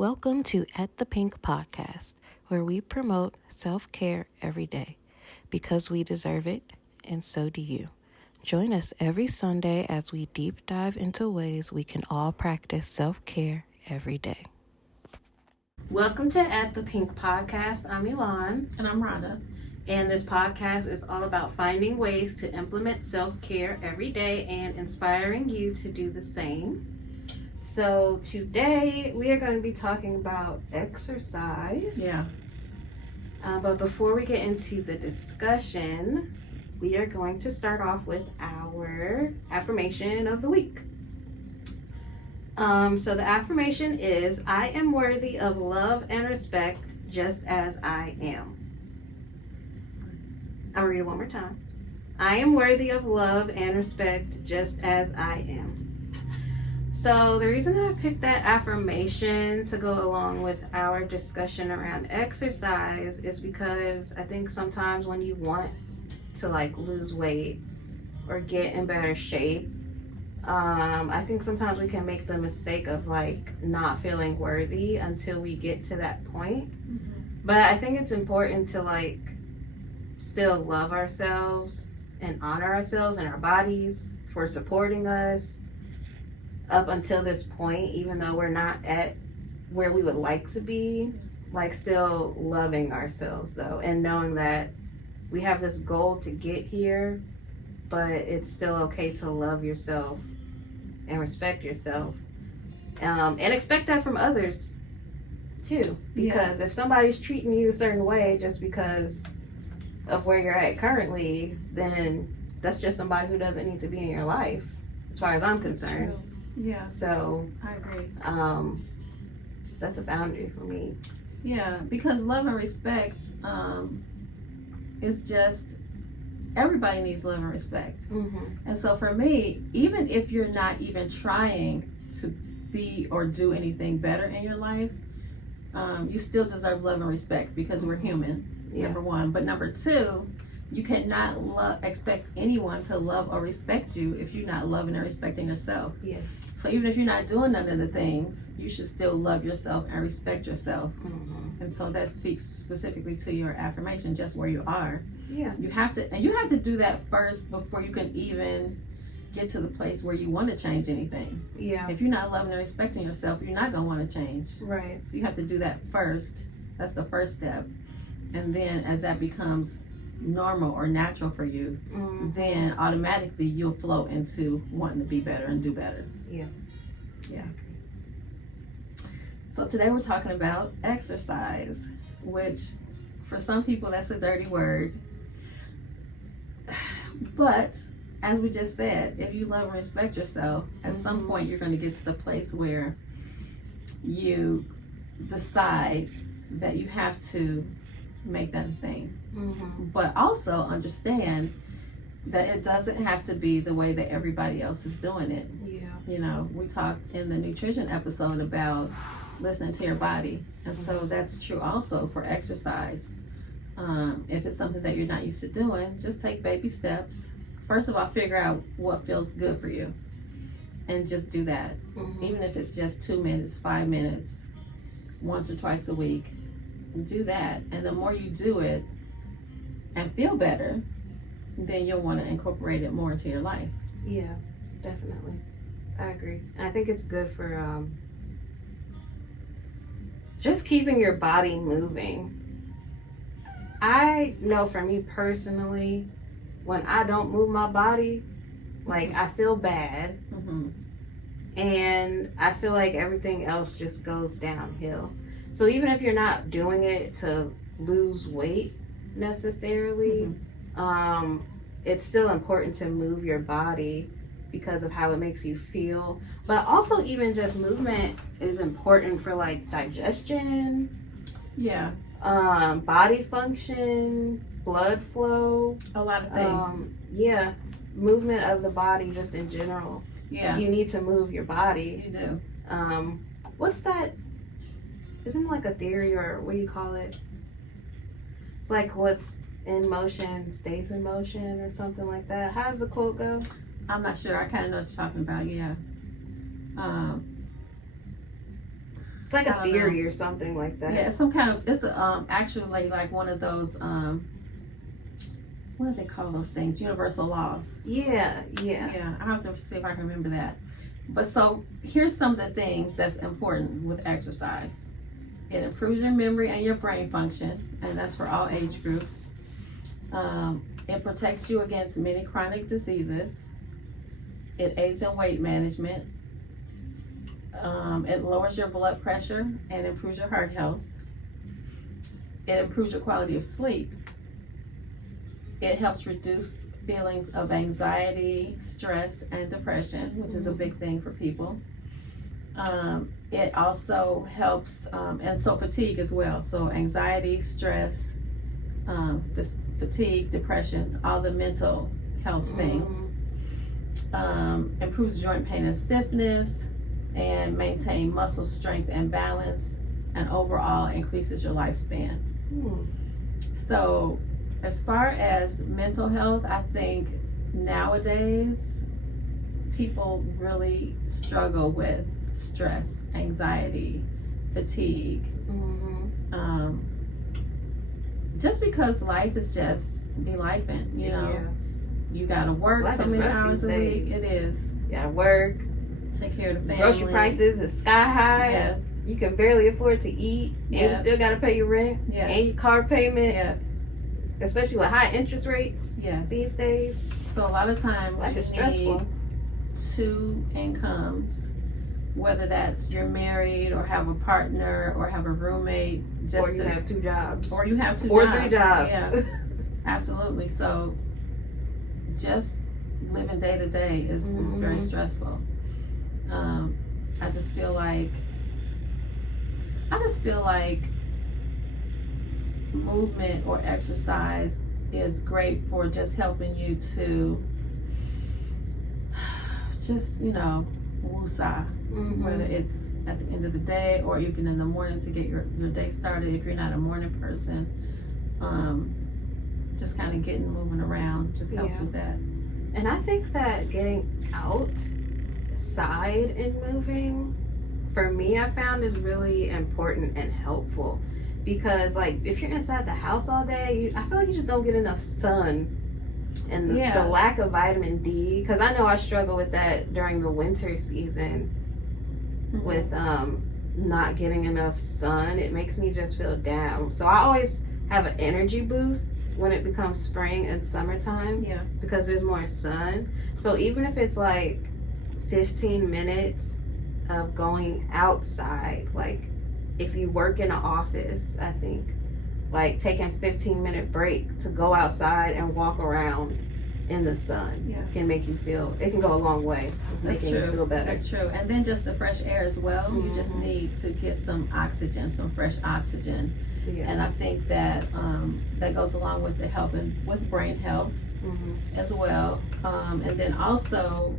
Welcome to At the Pynk podcast, where we promote self-care every day because we deserve it, and so do you. Join us every Sunday as we deep dive into ways we can all practice self-care every day. Welcome to At the Pynk podcast. I'm Elon. And I'm Rhonda. And this podcast is all about finding ways to implement self-care every day and inspiring you to do the same. So today we are going to be talking about exercise. Yeah. But before we get into the discussion, we are going to start off with our affirmation of the week. So the affirmation is, I am worthy of love and respect just as I am. I'm going to read it one more time. I am worthy of love and respect just as I am. So the reason that I picked that affirmation to go along with our discussion around exercise is because I think sometimes when you want to lose weight or get in better shape, I think sometimes we can make the mistake of not feeling worthy until we get to that point. Mm-hmm. But I think it's important to still love ourselves and honor ourselves and our bodies for supporting us up until this point, even though we're not at where we would like to be, still loving ourselves though, and knowing that we have this goal to get here, but it's still okay to love yourself and respect yourself, and expect that from others too, because if somebody's treating you a certain way just because of where you're at currently, then that's just somebody who doesn't need to be in your life as far as I'm concerned. Yeah. So I agree. That's a boundary for me. Yeah, because love and respect is just, everybody needs love and respect. Mm-hmm. And so for me, even if you're not even trying to be or do anything better in your life, you still deserve love and respect because we're human, number one. But number two, you cannot expect anyone to love or respect you if you're not loving and respecting yourself. Yes. So even if you're not doing none of the things, you should still love yourself and respect yourself. Mm-hmm. And so that speaks specifically to your affirmation, just where you are. Yeah. You have to do that first before you can even get to the place where you want to change anything. Yeah. If you're not loving and respecting yourself, you're not going to want to change. Right. So you have to do that first. That's the first step. And then as that becomes normal or natural for you, then automatically you'll flow into wanting to be better and do better. Yeah. So today we're talking about exercise, which for some people that's a dirty word, but as we just said, if you love and respect yourself, at some point you're going to get to the place where you decide that you have to make that a thing. But also understand that it doesn't have to be the way that everybody else is doing it. Yeah. We talked in the nutrition episode about listening to your body, and so that's true also for exercise. If it's something that you're not used to doing, just take baby steps. First of all, figure out what feels good for you and just do that. Even if it's just 2 minutes, 5 minutes, once or twice a week, do that. And the more you do it and feel better, then you'll want to incorporate it more into your life. Yeah, definitely. I agree. And I think it's good for just keeping your body moving. I know for me personally, when I don't move my body, I feel bad. And I feel like everything else just goes downhill. So even if you're not doing it to lose weight necessarily, it's still important to move your body because of how it makes you feel. But also even just movement is important for digestion, body function, blood flow, a lot of things. Movement of the body just in general. You need to move your body. You do. What's that? Isn't it a theory, or what do you call it? It's what's in motion stays in motion or something like that. How does the quote go? I'm not sure. I kind of know what you're talking about. It's like a I don't theory or something like that. Yeah, it's some kind of, it's actually like one of those, what do they call those things? Universal laws. Yeah. Yeah, I have to see if I can remember that. But so here's some of the things that's important with exercise. It improves your memory and your brain function, and that's for all age groups. It protects you against many chronic diseases. It aids in weight management. It lowers your blood pressure and improves your heart health. It improves your quality of sleep. It helps reduce feelings of anxiety, stress, and depression, which is a big thing for people. It also helps, and so fatigue as well. So anxiety, stress, fatigue, depression, all the mental health things. Improves joint pain and stiffness, and maintain muscle strength and balance, and overall increases your lifespan. So as far as mental health, I think nowadays people really struggle with stress, anxiety, fatigue. Just because life is just be lifing, you know. Yeah. You gotta work Life so is many rough hours these a week. days. It is. You gotta work. Take care of the family. Grocery prices is sky high. Yes. You can barely afford to eat. And you Yes. still gotta pay your rent. Yes. And your car payment. Yes. Especially with high interest rates Yes. these days. So a lot of times Life is you stressful. need 2 incomes, whether that's you're married or have a partner or have a roommate, just Or you have 2 jobs. or you have 2 Or jobs. 3 jobs. Yeah, absolutely. So just living day to day is very stressful. I just feel like movement or exercise is great for just helping you to just, woosah, whether it's at the end of the day or even in the morning to get your day started. If you're not a morning person, just kind of getting moving around just helps with that. And I think that getting outside and moving, for me, I found is really important and helpful. Because, like, if you're inside the house all day, I feel like you just don't get enough sun. And the lack of vitamin D, because I know I struggle with that during the winter season with not getting enough sun. It makes me just feel down. So I always have an energy boost when it becomes spring and summertime because there's more sun. So even if it's like 15 minutes of going outside, like if you work in an office, I think like taking 15-minute break to go outside and walk around in the sun can make you feel, it can go a long way with making you feel better. That's true. And then just the fresh air as well. You just need to get some oxygen, some fresh oxygen. And I think that that goes along with the helping with brain health as well. And then also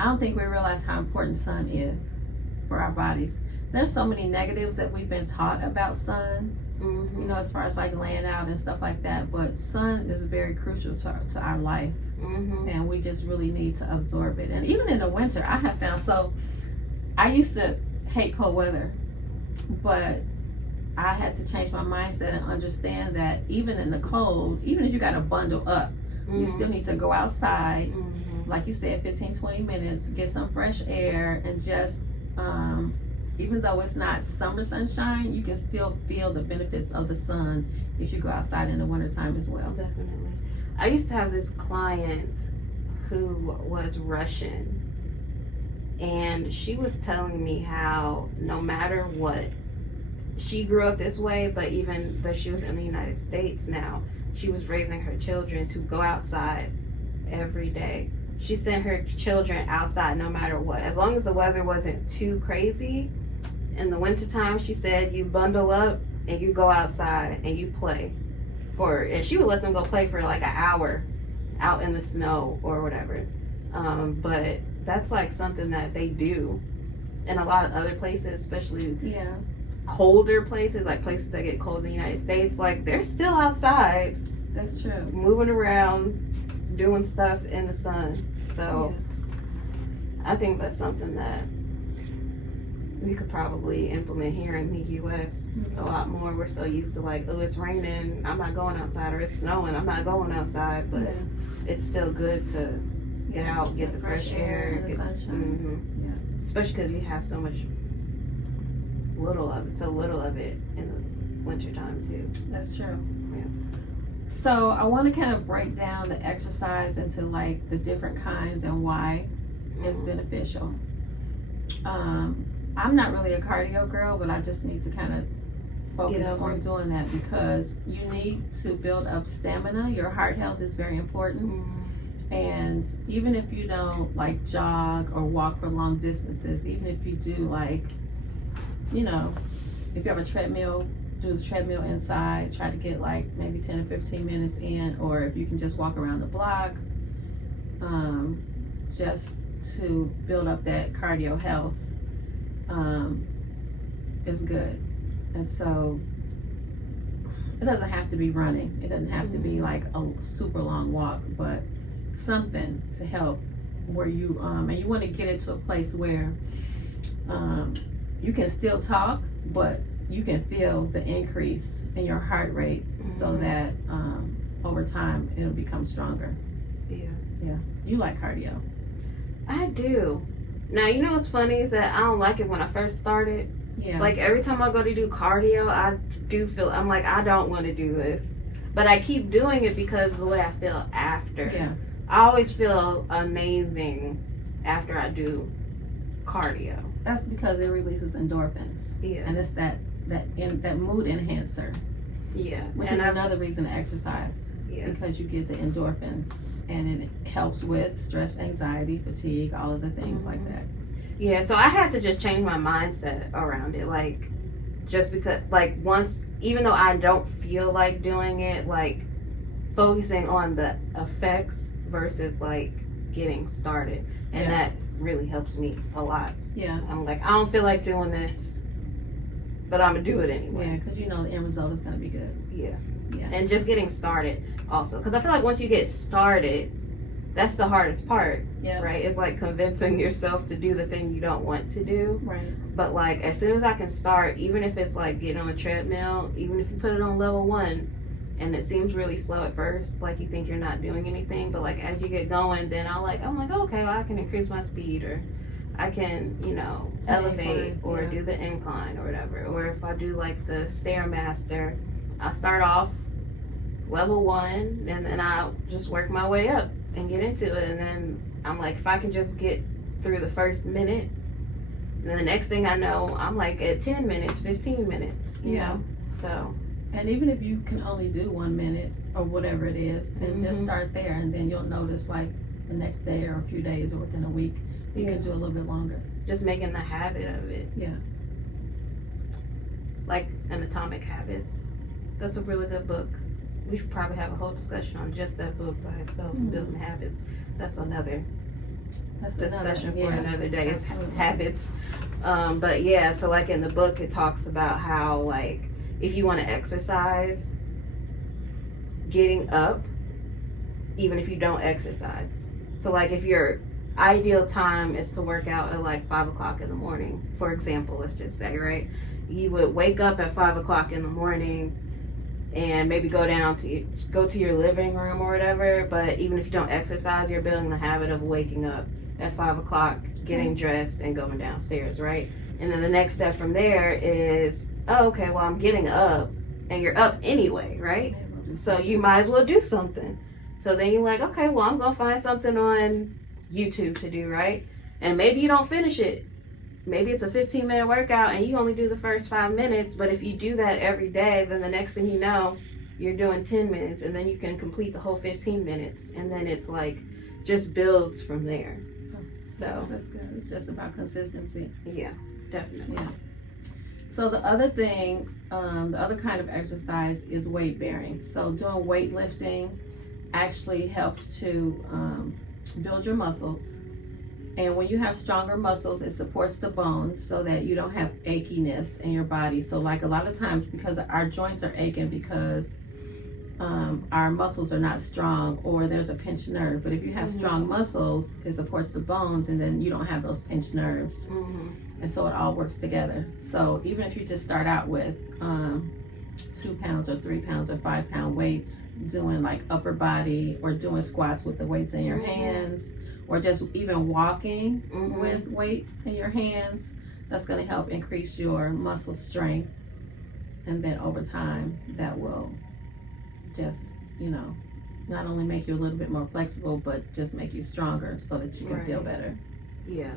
I don't think we realize how important sun is for our bodies. There's so many negatives that we've been taught about sun, as far as like laying out and stuff like that, but sun is very crucial to our life, and we just really need to absorb it. And even in the winter, I have found, so I used to hate cold weather, but I had to change my mindset and understand that even in the cold, even if you got to bundle up, you still need to go outside, like you said, 15-20 minutes, get some fresh air, and just even though it's not summer sunshine, you can still feel the benefits of the sun if you go outside in the wintertime as well. Definitely. I used to have this client who was Russian, and she was telling me how no matter what, she grew up this way, but even though she was in the United States now, she was raising her children to go outside every day. She sent her children outside no matter what. As long as the weather wasn't too crazy, in the wintertime, she said, you bundle up and you go outside and you play. And she would let them go play for like an hour out in the snow or whatever. But that's like something that they do in a lot of other places, especially colder places, like places that get cold in the United States. Like they're still outside. That's true. Moving around, doing stuff in the sun. So I think that's something that we could probably implement here in the U.S. a lot more. We're so used to like, oh, it's raining, I'm not going outside, or it's snowing, I'm not going outside. But it's still good to get out, get the fresh air, and the sunshine. Mm-hmm. Especially because you have so little of it in the wintertime too. That's true. Yeah. So I want to kind of break down the exercise into like the different kinds and why it's beneficial. I'm not really a cardio girl, but I just need to kind of focus on doing that because you need to build up stamina. Your heart health is very important. Mm-hmm. And even if you don't like jog or walk for long distances, even if you do like, you know, if you have a treadmill, do the treadmill inside, try to get like maybe 10 or 15 minutes in, or if you can just walk around the block, just to build up that cardio health is good. And so it doesn't have to be running. It doesn't have to be like a super long walk, but something to help where you, and you want to get it to a place where you can still talk, but you can feel the increase in your heart rate so that over time it'll become stronger. Yeah. You like cardio? I do. Now, you know what's funny is that I don't like it when I first started. Yeah. Like every time I go to do cardio, I do feel, I'm like, I don't want to do this. But I keep doing it because of the way I feel after. Yeah. I always feel amazing after I do cardio. That's because it releases endorphins. Yeah. And it's that mood enhancer. Yeah. Which is another reason to exercise. Yeah. Because you get the endorphins and it helps with stress, anxiety, fatigue, all of the things like that. Yeah, so I had to just change my mindset around it. Like, just because, like, once, even though I don't feel like doing it, like, focusing on the effects versus, like, getting started. And that really helps me a lot. Yeah. I'm like, I don't feel like doing this, but I'm going to do it anyway. Yeah, because you know the end result is going to be good. Yeah. Yeah. And just getting started also. Because I feel like once you get started, that's the hardest part. Yeah. Right? It's like convincing yourself to do the thing you don't want to do. Right. But like as soon as I can start, even if it's like getting on a treadmill, even if you put it on level 1 and it seems really slow at first, like you think you're not doing anything, but like as you get going, then I'm like, okay, well, I can increase my speed, or I can, elevate or do the incline or whatever. Or if I do like the Stairmaster, I start off level 1 and then I'll just work my way up and get into it. And then I'm like, if I can just get through the first minute, then the next thing I know, I'm like at 10 minutes, 15 minutes, you know? So. And even if you can only do 1 minute or whatever it is, then just start there, and then you'll notice like the next day or a few days or within a week, you can do a little bit longer. Just making the habit of it. Yeah. Like Atomic Habits. That's a really good book. We should probably have a whole discussion on just that book by itself, Building Habits. That's another discussion for another day. It's habits. But yeah, so like in the book, it talks about how like if you want to exercise, getting up, even if you don't exercise. So like if your ideal time is to work out at like 5 o'clock in the morning, for example, let's just say, right? You would wake up at 5 o'clock in the morning and maybe go to your living room or whatever. But even if you don't exercise, you're building the habit of waking up at 5 o'clock, getting dressed and going downstairs, right? And then the next step from there is, oh, okay, well, I'm getting up, and you're up anyway, right? So you might as well do something. So then you're like, okay, well, I'm gonna find something on YouTube to do, right? And maybe you don't finish it. Maybe it's a 15-minute workout and you only do the first 5 minutes, but if you do that every day, then the next thing you know, you're doing 10 minutes, and then you can complete the whole 15 minutes, and then it's like just builds from there. So that's good. It's just about consistency. Yeah, definitely. Yeah. So the other thing, the other kind of exercise is weight bearing. So doing weightlifting actually helps to build your muscles. And when you have stronger muscles, it supports the bones so that you don't have achiness in your body. So like a lot of times, because our joints are aching because our muscles are not strong or there's a pinched nerve. But if you have strong muscles, it supports the bones, and then you don't have those pinched nerves. And so it all works together. So even if you just start out with 2 pounds or 3 pounds or 5 pound weights, doing like upper body or doing squats with the weights in your hands, or just even walking with weights in your hands, that's going to help increase your muscle strength. And then over time, that will just, not only make you a little bit more flexible, but just make you stronger so that you can feel better. Yeah,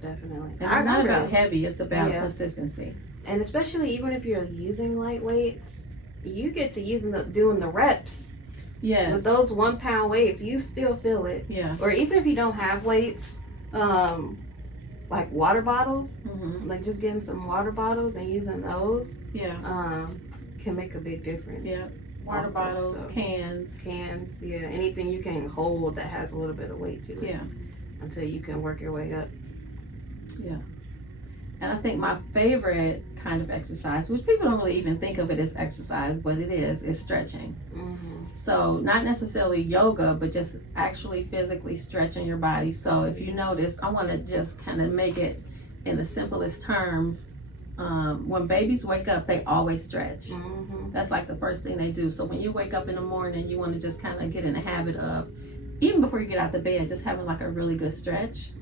definitely. And it's not about heavy, it's about consistency. And especially even if you're using light weights, you get to doing the reps. Yes. With those 1 pound weights, you still feel it. Yeah. Or even if you don't have weights, like water bottles, like just getting some water bottles and using those, can make a big difference. Yeah. Water bottles, cans, anything you can hold that has a little bit of weight to it. Yeah. Until you can work your way up. Yeah. And I think my favorite kind of exercise, which people don't really even think of it as exercise, but it is stretching. So not necessarily yoga, but just actually physically stretching your body. So if you notice, I want to just kind of make it in the simplest terms. When babies wake up, they always stretch. That's like the first thing they do. So when you wake up in the morning, you want to just kind of get in the habit of, even before you get out the bed, just having like a really good stretch.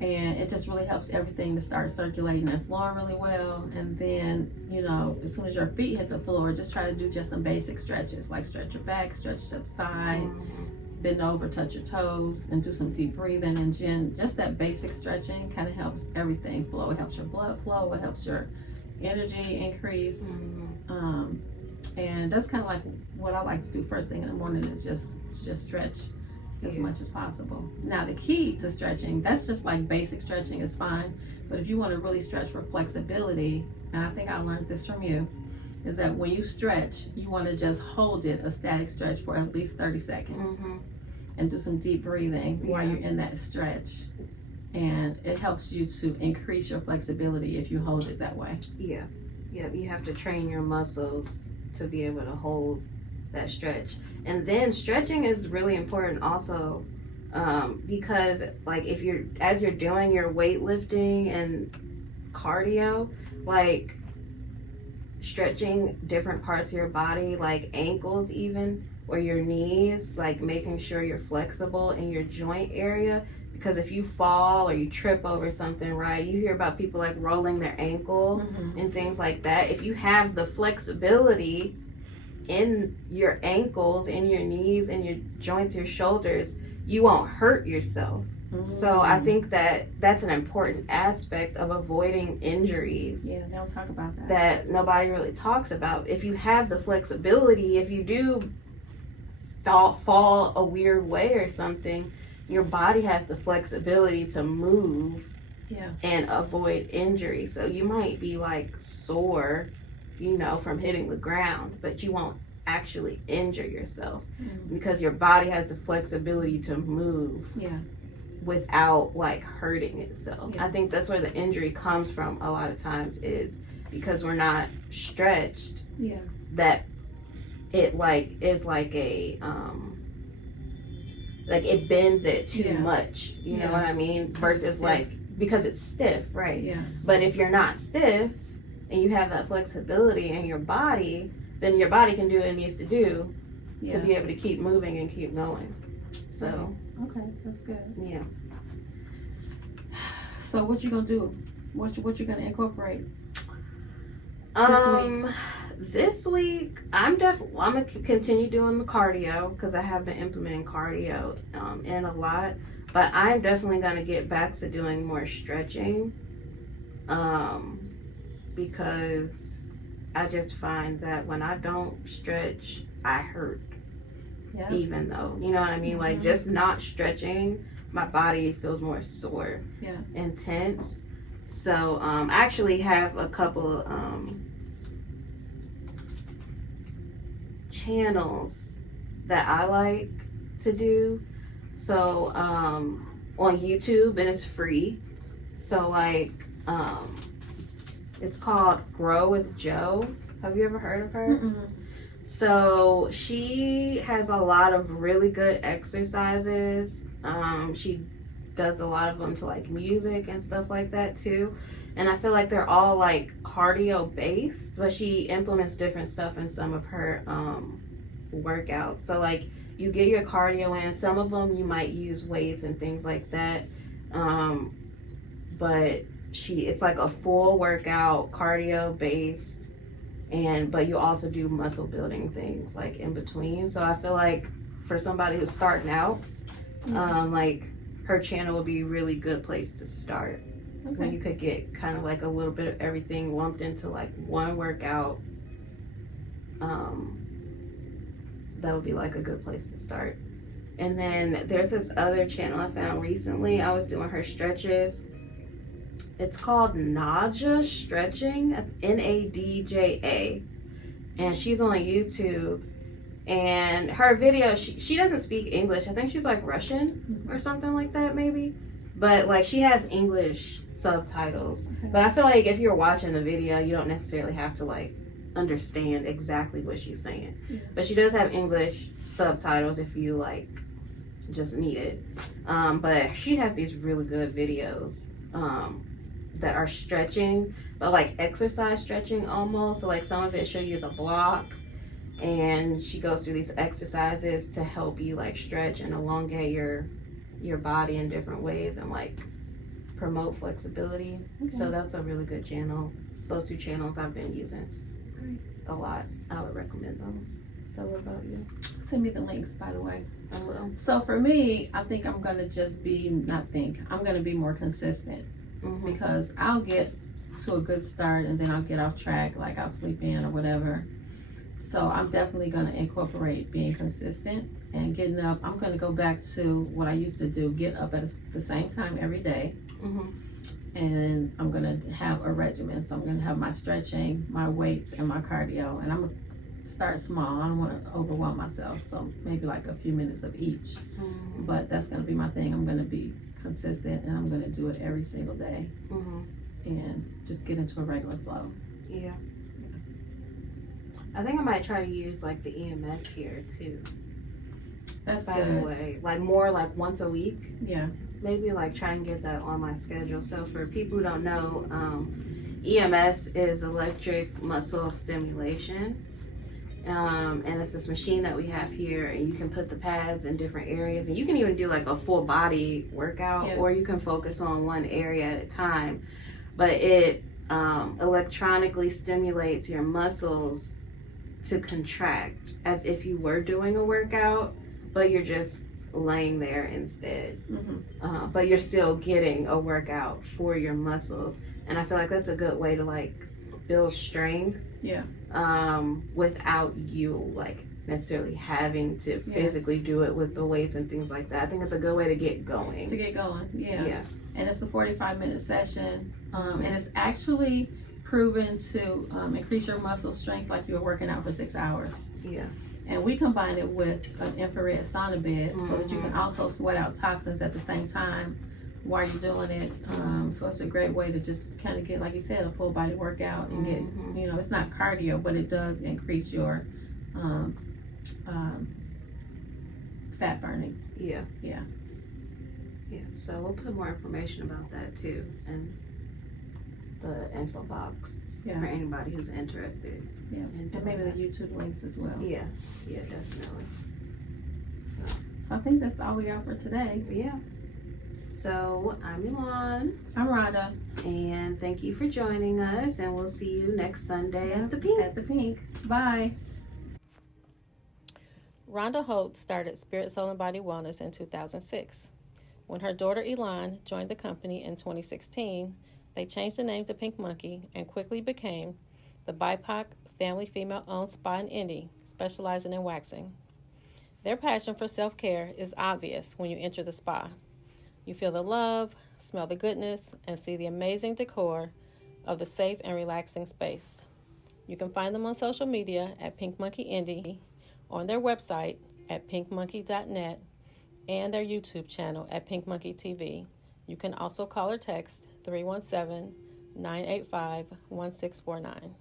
And it just really helps everything to start circulating and flowing really well. And then, as soon as your feet hit the floor, just try to do just some basic stretches, like stretch your back, stretch to the side, bend over, touch your toes, and do some deep breathing. And just that basic stretching kind of helps everything flow. It helps your blood flow. It helps your energy increase. And that's kind of like what I like to do first thing in the morning is just stretch as much as possible. Now the key to stretching, that's just like basic stretching is fine, but if you want to really stretch for flexibility, and I think I learned this from you, is that when you stretch, you want to just hold it, a static stretch, for at least 30 seconds and do some deep breathing while you're in that stretch, and it helps you to increase your flexibility if you hold it that way. You have to train your muscles to be able to hold that stretch. And then stretching is really important also, because like as you're doing your weightlifting and cardio, like stretching different parts of your body, like ankles even, or your knees, like making sure you're flexible in your joint area. Because if you fall or you trip over something, right, you hear about people like rolling their ankle and things like that. If you have the flexibility in your ankles, in your knees, in your joints, your shoulders, you won't hurt yourself. So I think that's an important aspect of avoiding injuries. Yeah, they'll talk about that. That nobody really talks about. If you have the flexibility, if you do fall a weird way or something, your body has the flexibility to move and avoid injury. So you might be like sore, from hitting the ground, but you won't actually injure yourself because your body has the flexibility to move without like hurting itself. I think that's where the injury comes from a lot of times, is because we're not stretched, that it like is like a like it bends it too much, you know what I mean, versus like because it's stiff, right? But if you're not stiff and you have that flexibility in your body, then your body can do what it needs to do to be able to keep moving and keep going. So okay, that's good. Yeah. So what you gonna do? What you gonna incorporate this week? I'm gonna continue doing the cardio because I have been implementing cardio in a lot, but I'm definitely gonna get back to doing more stretching. Because I just find that when I don't stretch, I hurt. Even though, you know what I mean? Like just not stretching, my body feels more sore and tense. So I actually have a couple channels that I like to do. So on YouTube, and it's free. So like it's called Grow with Joe. Have you ever heard of her? So she has a lot of really good exercises. She does a lot of them to like music and stuff like that too. And I feel like they're all like cardio based, but she implements different stuff in some of her workouts. So like you get your cardio in. Some of them you might use weights and things like that. Um, but it's like a full workout, cardio based, and but you also do muscle building things like in between. So I feel like for somebody who's starting out, like her channel would be a really good place to start. When you could get kind of like a little bit of everything lumped into like one workout. That would be like a good place to start. And then there's this other channel I found recently. I was doing her stretches. It's called Nadja Stretching, Nadja, and she's on YouTube. And her video, she doesn't speak English. I think she's like Russian or something like that, maybe. But like she has English subtitles. But I feel like if you're watching the video, you don't necessarily have to like understand exactly what she's saying. But she does have English subtitles if you like just need it. But she has these really good videos that are stretching, but like exercise stretching almost. So like some of it she'll use a block, and she goes through these exercises to help you like stretch and elongate your body in different ways and like promote flexibility. So that's a really good channel. Those two channels I've been using a lot. I would recommend those. So what about you? Send me the links, by the way. I will. So for me, I think I'm gonna I'm gonna be more consistent, because I'll get to a good start and then I'll get off track, like I'll sleep in or whatever. So I'm definitely gonna incorporate being consistent and getting up. I'm gonna go back to what I used to do, get up at the same time every day. And I'm gonna have a regimen. So I'm gonna have my stretching, my weights, and my cardio. And I'm gonna start small. I don't want to overwhelm myself. So maybe like a few minutes of each. But that's gonna be my thing. I'm gonna be consistent, and I'm gonna do it every single day. And just get into a regular flow. Yeah. I think I might try to use like the EMS here too. That's by good. the way, like more like once a week. Yeah. Maybe like try and get that on my schedule. So for people who don't know, EMS is electric muscle stimulation. And it's this machine that we have here, and you can put the pads in different areas, and you can even do like a full body workout, or you can focus on one area at a time. But it electronically stimulates your muscles to contract as if you were doing a workout, but you're just laying there instead. But you're still getting a workout for your muscles, and I feel like that's a good way to like build strength. Without you like necessarily having to physically do it with the weights and things like that. I think it's a good way to get going. Yeah. And it's a 45-minute session, and it's actually proven to increase your muscle strength like you were working out for 6 hours. And we combine it with an infrared sauna bed so that you can also sweat out toxins at the same time while you're doing it. So it's a great way to just kind of get, like you said, a full body workout and get, you know, it's not cardio, but it does increase your fat burning. Yeah. So we'll put more information about that too in the info box for anybody who's interested. And maybe the YouTube links as well. Yeah, definitely. So I think that's all we got for today. So I'm Elon. I'm Rhonda. And thank you for joining us, and we'll see you next Sunday at the Pynk. At the Pynk. Bye. Rhonda Holt started Spirit, Soul, and Body Wellness in 2006. When her daughter Elon joined the company in 2016, they changed the name to Pynk Monkey and quickly became the BIPOC family female-owned spa in Indy, specializing in waxing. Their passion for self-care is obvious when you enter the spa. You feel the love, smell the goodness, and see the amazing decor of the safe and relaxing space. You can find them on social media at Pynk Monkey Indy, on their website at pinkmonkey.net, and their YouTube channel at Pynk Monkey TV. You can also call or text 317-985-1649.